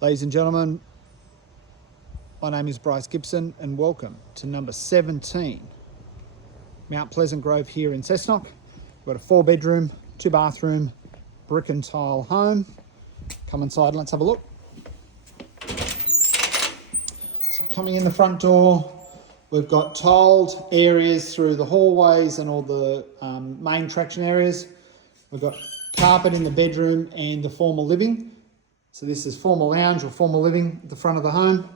Ladies and gentlemen, my name is Bryce Gibson and welcome to number 17, Mount Pleasant Grove here in Cessnock. We've got a 4-bedroom, 2-bathroom, brick and tile home. Come inside and let's have a look. So coming in the front door, we've got tiled areas through the hallways and all the main traction areas. We've got carpet in the bedroom and the formal living. So this is formal lounge or formal living at the front of the home.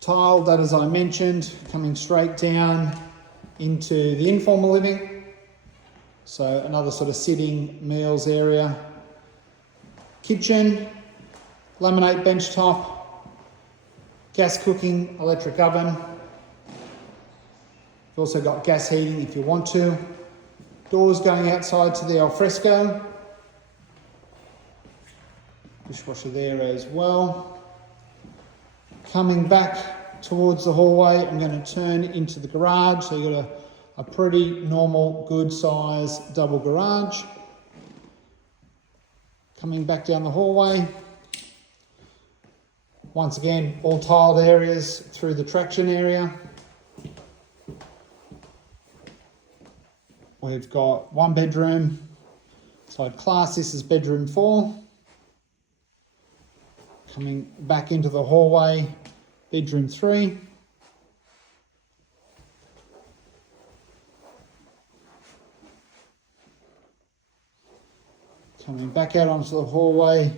Tiled, that as I mentioned, coming straight down into the informal living. So another sort of sitting meals area. Kitchen, laminate bench top, gas cooking, electric oven. You've also got gas heating if you want to. Doors going outside to the alfresco. Dishwasher there as well. Coming back towards the hallway, I'm going to turn into the garage. So you've got a pretty normal, good size double garage. Coming back down the hallway. Once again, all tiled areas through the traction area. We've got 1 bedroom. So I'd class this as bedroom 4. Coming back into the hallway, bedroom 3. Coming back out onto the hallway,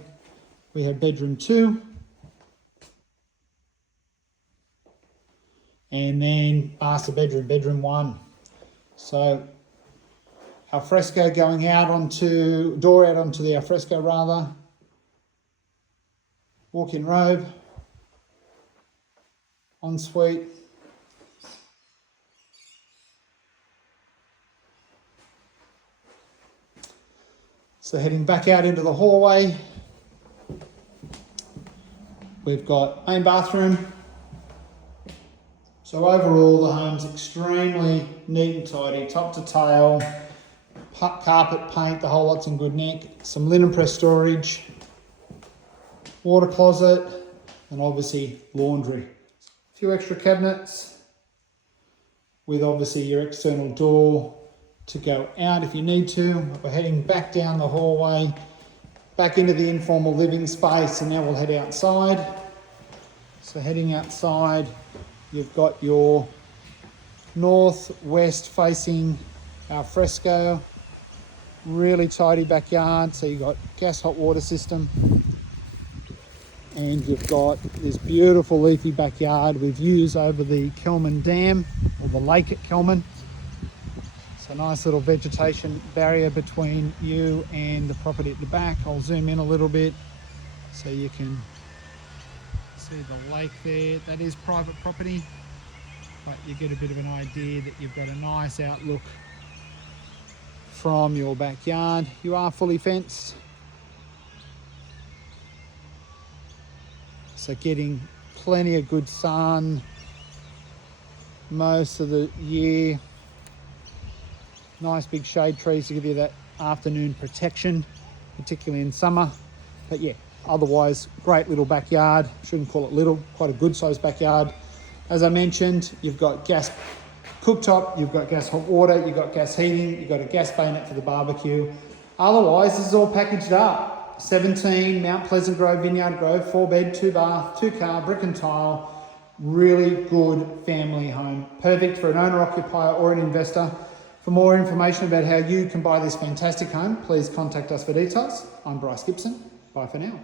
we have bedroom 2. And then master bedroom, bedroom 1. So alfresco going out onto, door out onto the alfresco rather. Walk-in robe, ensuite, so heading back out into the hallway, we've got main bathroom. So overall the home's extremely neat and tidy, top to tail, carpet, paint, the whole lot's in good nick, some linen press storage, water closet, and obviously laundry. A few extra cabinets with obviously your external door to go out if you need to. We're heading back down the hallway, back into the informal living space, and now we'll head outside. So heading outside, you've got your northwest facing alfresco, really tidy backyard. So you've got gas hot water system. And you've got this beautiful leafy backyard with views over the Kelman Dam, or the lake at Kelman. So nice little vegetation barrier between you and the property at the back. I'll zoom in a little bit so you can see the lake there. That is private property, but you get a bit of an idea that you've got a nice outlook from your backyard. You are fully fenced. So getting plenty of good sun most of the year. Nice big shade trees to give you that afternoon protection, particularly in summer. But yeah, otherwise great little backyard. Shouldn't call it little, quite a good sized backyard. As I mentioned, you've got gas cooktop, you've got gas hot water, you've got gas heating, you've got a gas bayonet for the barbecue. Otherwise, this is all packaged up. 17 Mount Pleasant Grove, Vineyard Grove, 4-bed, 2-bath, 2-car, brick and tile. Really good family home. Perfect for an owner-occupier or an investor. For more information about how you can buy this fantastic home, please contact us for details. I'm Bryce Gibson. Bye for now.